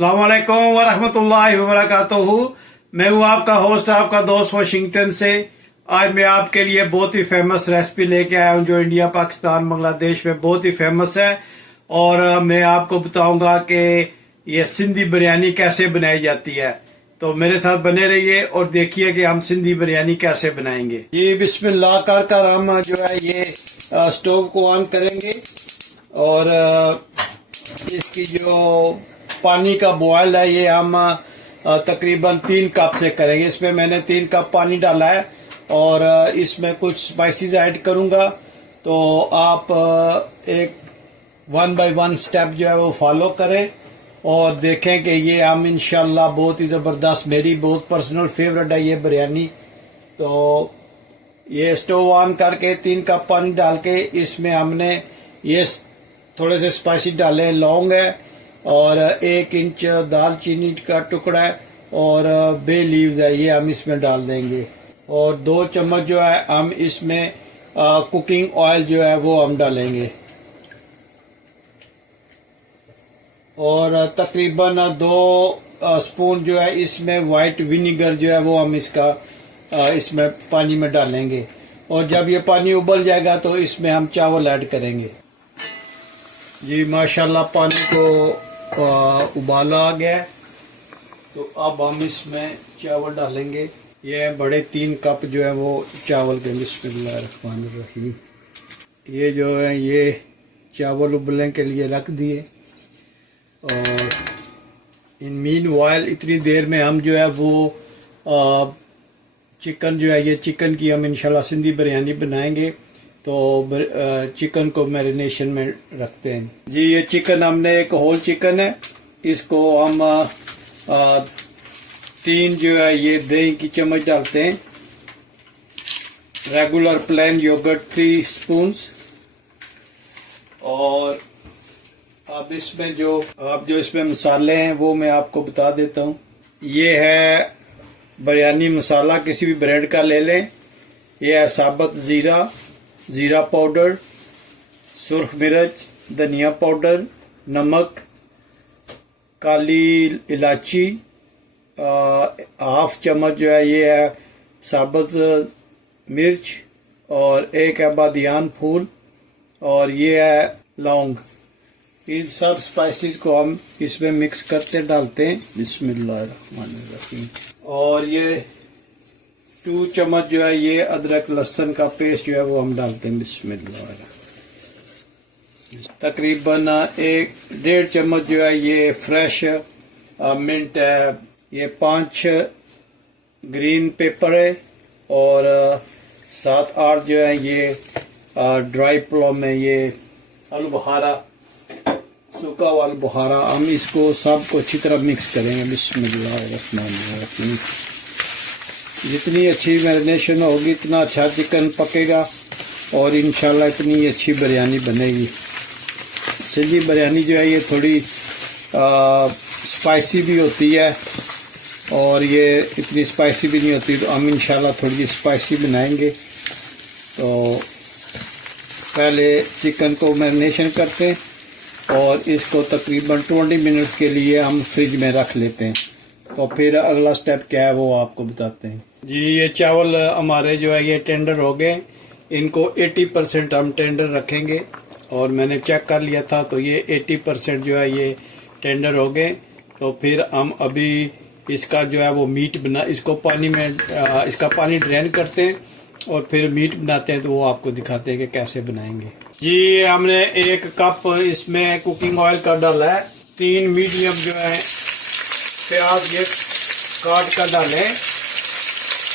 अस्सलाम वालेकुम वरहमतुल्लाहि वबरकातुहू। मैं हूँ आपका होस्ट, आपका दोस्त वाशिंगटन से। आज मैं आपके लिए बहुत ही फेमस रेसिपी लेके आया हूँ जो इंडिया, पाकिस्तान, बांग्लादेश में बहुत ही फेमस है। और मैं आपको बताऊंगा कि ये सिंधी बिरयानी कैसे बनाई जाती है। तो मेरे साथ बने रहिए और देखिए कि हम सिंधी बिरयानी कैसे बनाएंगे। ये बिस्मिल्लाह कर हम जो है ये स्टोव को ऑन करेंगे और इसकी जो पानी का बॉयल है ये हम तकरीबन 3 कप से करेंगे। इसमें मैंने 3 कप पानी डाला है और इसमें कुछ स्पाइसेस ऐड करूंगा। तो आप एक 1 बाय 1 स्टेप जो है वो फॉलो करें और देखें कि ये हम इंशाल्लाह बहुत ही ज़बरदस्त, मेरी बहुत पर्सनल फेवरेट है ये बिरयानी। तो ये स्टोव ऑन करके 3 कप पानी डाल के इसमें हमने ये थोड़े से स्पाइसी डाले, लौंग है और 1 इंच दालचीनी का टुकड़ा है और बे लीव्स है, ये हम इसमें डाल देंगे। और 2 चम्मच जो है हम इसमें कुकिंग ऑयल जो है वो हम डालेंगे और तकरीबन 2 स्पून जो है इसमें वाइट विनीगर जो है वो हम इसमें पानी में डालेंगे। और जब ये पानी उबल जाएगा तो इसमें हम चावल ऐड करेंगे। जी माशाल्लाह पानी को उबाला आ गया है। तो अब हम इसमें चावल डालेंगे। ये बड़े 3 कप जो है वो चावल के। बिस्मिल्लाहिर्रहमानिर्रहीम। ये जो है ये चावल उबलने के लिए रख दिए और इन मीन वाइल इतनी देर में हम जो है वो चिकन जो है ये चिकन की हम इंशाल्लाह सिंधी बिरयानी बनाएंगे। तो चिकन को मैरिनेशन में रखते हैं। जी ये चिकन हमने एक होल चिकन है, इसको हम 3 जो है ये दही की चम्मच डालते हैं। Regular plain yogurt 3 spoons. और अब इसमें जो इसमें मसाले हैं वो मैं आपको बता देता हूँ। ये है बिरयानी मसाला, किसी भी ब्रांड का ले लें। ये है साबुत जीरा पाउडर, सुर्ख मिर्च, धनिया पाउडर, नमक, काली इलायची, 1/2 चम्मच जो है ये है साबुत मिर्च और 1 है बादियान फूल और ये है लौंग। इन सब स्पाइसेस को हम इसमें मिक्स करते डालते हैं। बिस्मिल्लाहिर्रहमानिर्रहीम। और ये 2 चम्मच जो है ये अदरक लहसुन का पेस्ट जो है वो हम डालते हैं। बिस्मिल्लाह। तकरीबन 1-1.5 चम्मच जो है ये फ्रेश मिंट है। ये 5 ग्रीन पेपर है और 7-8 जो है ये ड्राई प्लम है, ये अलबुखारा, सूखा हुआ अलबुखारा। हम इसको सबको अच्छी तरह मिक्स करेंगे। बिस्मिल्लाहिर्रहमानिर्रहीम। जितनी अच्छी मैरिनेशन होगी इतना अच्छा चिकन पकेगा और इंशाल्लाह इतनी अच्छी बिरयानी बनेगी। सिंधी बिरयानी जो है ये थोड़ी स्पाइसी भी होती है और ये इतनी स्पाइसी भी नहीं होती। तो हम इंशाल्लाह थोड़ी स्पाइसी बनाएंगे। तो पहले चिकन को मैरिनेशन करते हैं और इसको तकरीबन 20 मिनट्स के लिए हम फ्रिज में रख लेते हैं। तो फिर अगला स्टेप क्या है वो आपको बताते हैं। जी ये चावल हमारे जो है ये टेंडर हो गए। इनको 80% हम टेंडर रखेंगे और मैंने चेक कर लिया था तो ये 80% जो है ये टेंडर हो गए। तो फिर हम अभी इसका जो है वो मीट इसको पानी में इसका पानी ड्रेन करते हैं और फिर मीट बनाते हैं। तो वो आपको दिखाते हैं कि कैसे बनाएंगे। जी हमने 1 कप इसमें कुकिंग ऑयल का डाला है। 3 मीडियम जो है प्याज ये काट कर डालें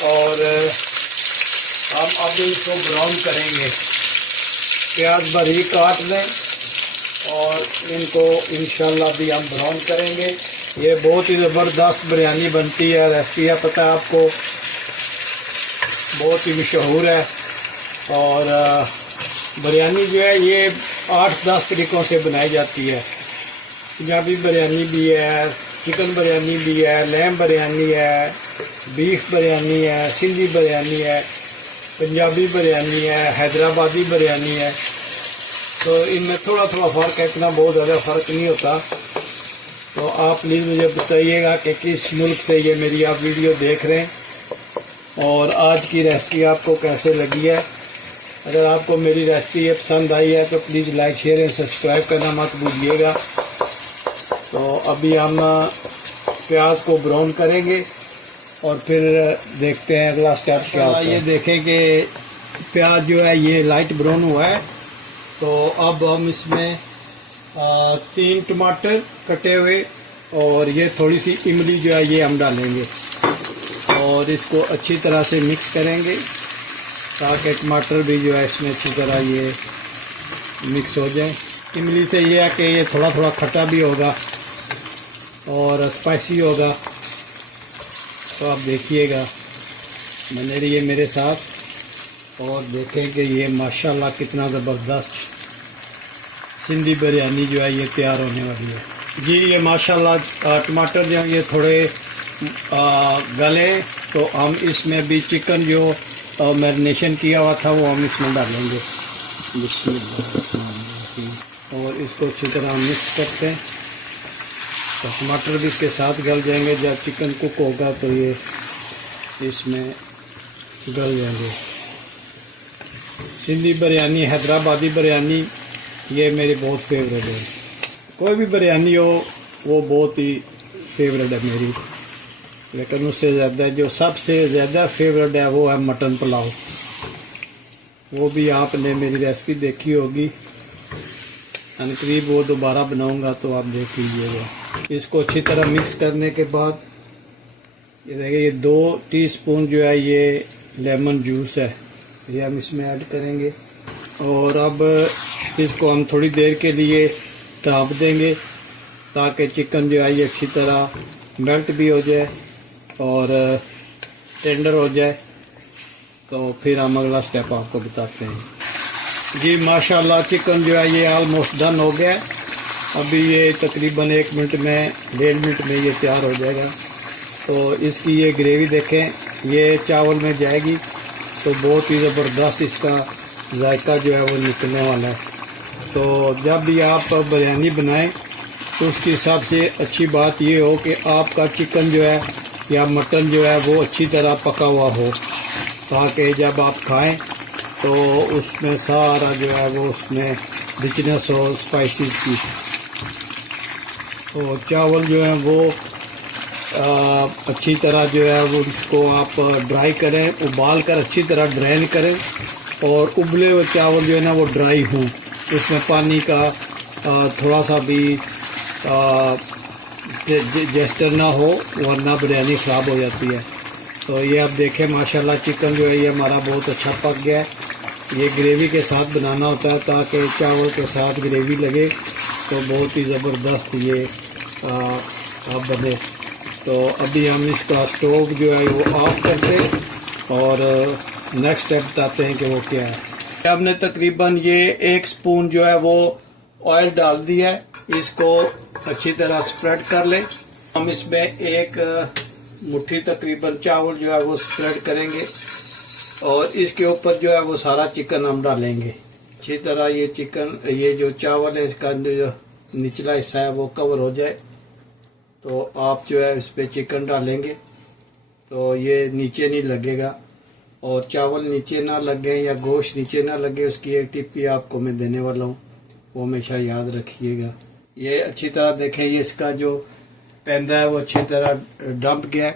और हम अब इसको ब्राउन करेंगे। प्याज बारीक काट लें और इनको इंशाल्लाह भी हम ब्राउन करेंगे। ये बहुत ही ज़बरदस्त बिरयानी बनती है। रेसिपी है पता है आपको, बहुत ही मशहूर है। और बिरयानी जो है ये 8-10 तरीक़ों से बनाई जाती है। पंजाबी बिरयानी भी है, चिकन बिरयानी भी है, लैम बिरयानी है, बीफ बिरयानी है, सिंधी बिरयानी है, पंजाबी बिरयानी है, हैदराबादी बिरयानी है। तो इनमें थोड़ा थोड़ा फ़र्क है, इतना बहुत ज़्यादा फ़र्क नहीं होता। तो आप प्लीज़ मुझे बताइएगा कि किस मुल्क से ये मेरी आप वीडियो देख रहे हैं और आज की रेसिपी आपको कैसे लगी है। अगर आपको मेरी रेसिपी पसंद आई है तो please like share and subscribe करना मत भूलिएगा। तो अभी हम प्याज को ब्राउन करेंगे और फिर देखते हैं अगला स्टेप क्या होता है। ये देखें कि प्याज जो है ये लाइट ब्राउन हुआ है। तो अब हम इसमें 3 टमाटर कटे हुए और ये थोड़ी सी इमली जो है ये हम डालेंगे और इसको अच्छी तरह से मिक्स करेंगे ताकि टमाटर भी जो है इसमें अच्छी तरह ये मिक्स हो जाए। इमली से ये है कि ये थोड़ा थोड़ा खट्टा भी होगा और स्पाइसी होगा। तो आप देखिएगा बने रहिए मेरे साथ और देखें कि ये माशाल्लाह कितना ज़बरदस्त सिंधी बिरयानी जो है ये तैयार होने वाली है जी। ये माशाल्लाह टमाटर जो है ये थोड़े गले तो हम इसमें भी चिकन जो मैरिनेशन किया हुआ था वो हम इसमें डालेंगे और इसको अच्छी तरह मिक्स करते हैं। तो टमाटर भी इसके साथ गल जाएंगे। जब चिकन कुक होगा तो ये इसमें गल जाएंगे। सिंधी बिरयानी, हैदराबादी बिरयानी ये मेरी बहुत फेवरेट है। कोई भी बिरयानी हो वो बहुत ही फेवरेट है मेरी, लेकिन उससे ज़्यादा जो सबसे ज़्यादा फेवरेट है वो है मटन पुलाव। वो भी आपने मेरी रेसिपी देखी होगी, अनकरीब वो दोबारा बनाऊंगा तो आप देख लीजिएगा। इसको अच्छी तरह मिक्स करने के बाद ये देखिए ये 2 टीस्पून जो है ये लेमन जूस है ये हम इसमें ऐड करेंगे और अब इसको हम थोड़ी देर के लिए ढाँप देंगे ताकि चिकन जो है ये अच्छी तरह मेल्ट भी हो जाए और टेंडर हो जाए। तो फिर हम अगला स्टेप आपको बताते हैं जी। माशाल्लाह चिकन जो है ये ऑलमोस्ट डन हो गया। अभी ये तकरीबन 1 मिनट में 1.5 मिनट में ये तैयार हो जाएगा। तो इसकी ये ग्रेवी देखें ये चावल में जाएगी तो बहुत ही ज़बरदस्त इसका जायका जो है वो निकलने वाला है। तो जब भी आप बिरयानी बनाएं तो उसकी सबसे अच्छी बात ये हो कि आपका चिकन जो है या मटन जो है वो अच्छी तरह पका हुआ हो ताकि जब आप खाएं तो उसमें सारा जो है वो उसमें रिचनेस हो स्पाइसेस की। तो चावल जो है वो अच्छी तरह जो है वो उसको आप ड्राई करें, उबाल कर अच्छी तरह ड्रेन करें और उबले हुए चावल जो है ना वो ड्राई हों, उसमें पानी का थोड़ा सा भी जेस्टर ना हो वरना बिरयानी ख़राब हो जाती है। तो ये आप देखें माशाल्लाह चिकन जो है ये हमारा बहुत अच्छा पक गया है। ये ग्रेवी के साथ बनाना होता है ताकि चावल के साथ ग्रेवी लगे तो बहुत ही ज़बरदस्त ये बने। तो अभी हम इसका स्टोव जो है वो ऑफ करते और नेक्स्ट स्टेप बताते हैं कि वो क्या है। हमने तकरीबन ये 1 स्पून जो है वो ऑयल डाल दिया है। इसको अच्छी तरह स्प्रेड कर लें। हम इसमें 1 मुट्ठी तकरीबन चावल जो है वो स्प्रेड करेंगे और इसके ऊपर जो है वो सारा चिकन हम डालेंगे। अच्छी तरह ये चिकन ये जो चावल है इसका जो निचला हिस्सा है वो कवर हो जाए। तो आप जो है इस पर चिकन डालेंगे तो ये नीचे नहीं लगेगा और चावल नीचे ना लगे या गोश्त नीचे ना लगे उसकी एक टिप आपको मैं देने वाला हूँ, वो हमेशा याद रखिएगा। ये अच्छी तरह देखें ये इसका जो पैंदा है वो अच्छी तरह डंप गया।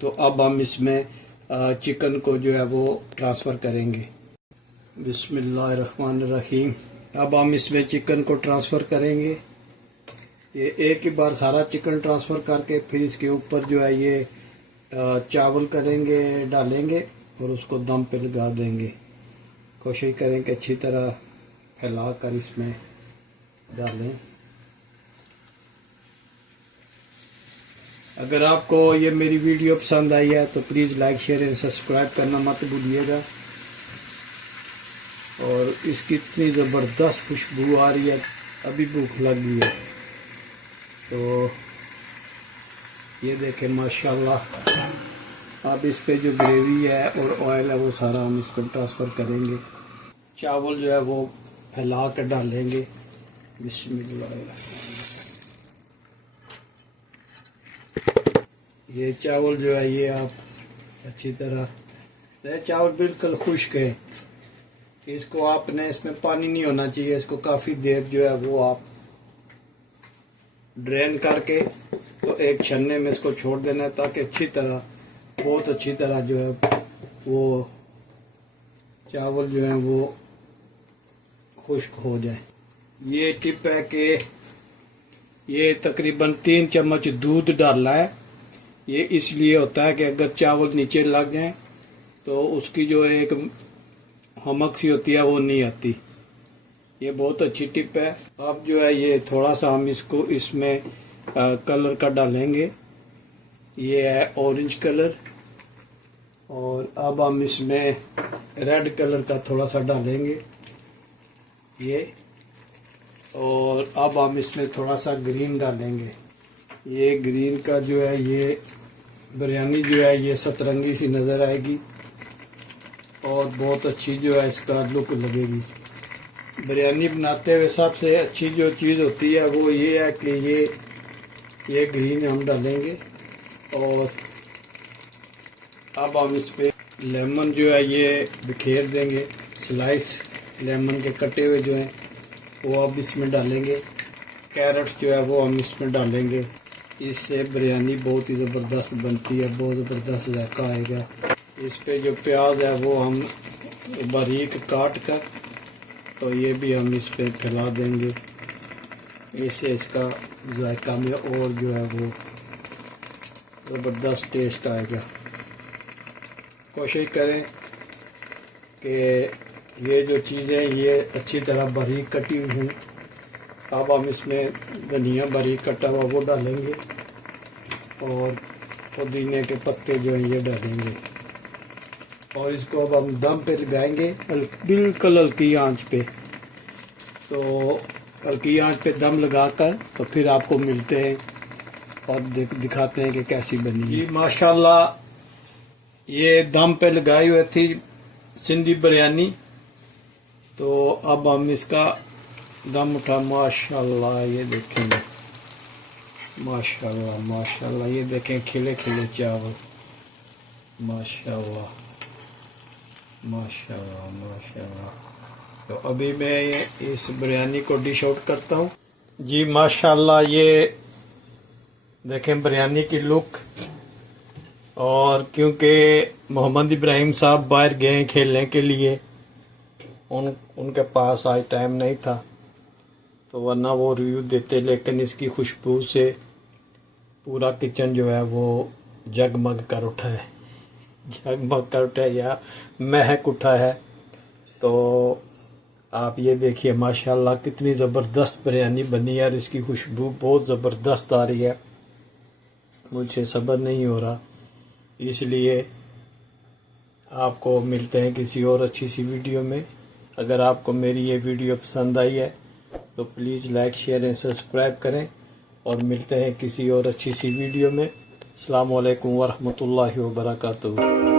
तो अब हम इसमें चिकन को जो है वो ट्रांसफ़र करेंगे। बिस्मिल्लाहिर्रहमानिर्रहीम। अब हम इसमें चिकन को ट्रांसफ़र करेंगे। ये एक ही बार सारा चिकन ट्रांसफ़र करके फिर इसके ऊपर जो है ये चावल करेंगे डालेंगे और उसको दम पे लगा देंगे। कोशिश करें कि अच्छी तरह फैला कर इसमें डालें। अगर आपको ये मेरी वीडियो पसंद आई है तो please like share and subscribe करना मत भूलिएगा। और इसकी इतनी ज़बरदस्त खुशबू आ रही है, अभी भूख लग गई है। तो ये देखें माशाल्लाह। अब इस पे जो ग्रेवी है और ऑयल है वो सारा हम इसको ट्रांसफ़र करेंगे। चावल जो है वो फैला कर डालेंगे। बिस्मिल्लाह। ये चावल जो है ये आप अच्छी तरह, ये चावल बिल्कुल खुश्क है, इसको आपने, इसमें पानी नहीं होना चाहिए, इसको काफ़ी देर जो है वो आप ड्रेन करके तो एक छन्ने में इसको छोड़ देना है, ताकि अच्छी तरह, बहुत अच्छी तरह जो है वो चावल जो है वो खुश्क हो जाए। ये टिप है कि ये तकरीबन 3 चम्मच दूध डालना है। ये इसलिए होता है कि अगर चावल नीचे लग जाए तो उसकी जो एक हमक सी होती है वो नहीं आती। ये बहुत अच्छी टिप है। अब जो है ये थोड़ा सा हम इसको इसमें कलर का डालेंगे, ये है ऑरेंज कलर, और अब हम इसमें रेड कलर का थोड़ा सा डालेंगे ये, और अब हम इसमें थोड़ा सा ग्रीन डालेंगे। ये ग्रीन का जो है ये बिरयानी जो है ये सतरंगी सी नज़र आएगी और बहुत अच्छी जो है इसका लुक लगेगी। बिरयानी बनाते हुए सबसे अच्छी जो चीज़ होती है वो ये है कि ये ग्रीन हम डालेंगे, और अब हम इस पे लेमन जो है ये बिखेर देंगे, स्लाइस लेमन के कटे हुए जो हैं वो अब इसमें डालेंगे। कैरेट्स जो है वो हम इसमें डालेंगे, इससे बिरयानी बहुत ही ज़बरदस्त बनती है, बहुत ज़बरदस्त जायका आएगा। इस पे जो प्याज है वो हम बारीक काट कर तो ये भी हम इस पे फैला देंगे, इससे इसका जायका में और जो है वो ज़बरदस्त टेस्ट आएगा। कोशिश करें कि ये जो चीज़ें ये अच्छी तरह बारीक कटी हुई हैं। अब हम इसमें धनिया बारीक कटा हुआ वो डालेंगे और पुदीने के पत्ते जो हैं ये डालेंगे, और इसको अब हम दम पे लगाएंगे बिल्कुल हल्की आंच पे। तो हल्की आंच पे दम लगाकर तो फिर आपको मिलते हैं और दिखाते हैं कि कैसी बनी। जी माशाल्लाह, ये दम पे लगाई हुई थी सिंधी बिरयानी, तो अब हम इसका दम उठा। माशाल्लाह, ये देखेंगे, माशाल्लाह माशाल्लाह, ये देखें खिले खिले चावल, माशाल्लाह माशाल्लाह माशाल्लाह। तो अभी मैं इस बिरयानी को डिश आउट करता हूँ। जी माशाल्लाह, ये देखें बिरयानी की लुक। और क्योंकि मोहम्मद इब्राहिम साहब बाहर गए खेलने के लिए, उनके पास आज टाइम नहीं था, तो वरना वो रिव्यू देते, लेकिन इसकी खुशबू से पूरा किचन जो है वो जगमग कर उठा है, जगमग कर उठा है या महक उठा है। तो आप ये देखिए माशाल्लाह कितनी ज़बरदस्त बिरयानी बनी है, और इसकी खुशबू बहुत ज़बरदस्त आ रही है। मुझे सब्र नहीं हो रहा, इसलिए आपको मिलते हैं किसी और अच्छी सी वीडियो में। अगर आपको मेरी ये वीडियो पसंद आई है तो please like share and subscribe करें, और मिलते हैं किसी और अच्छी सी वीडियो में। अस्सलाम वालेकुम व रहमतुल्लाहि व बरकातुहू।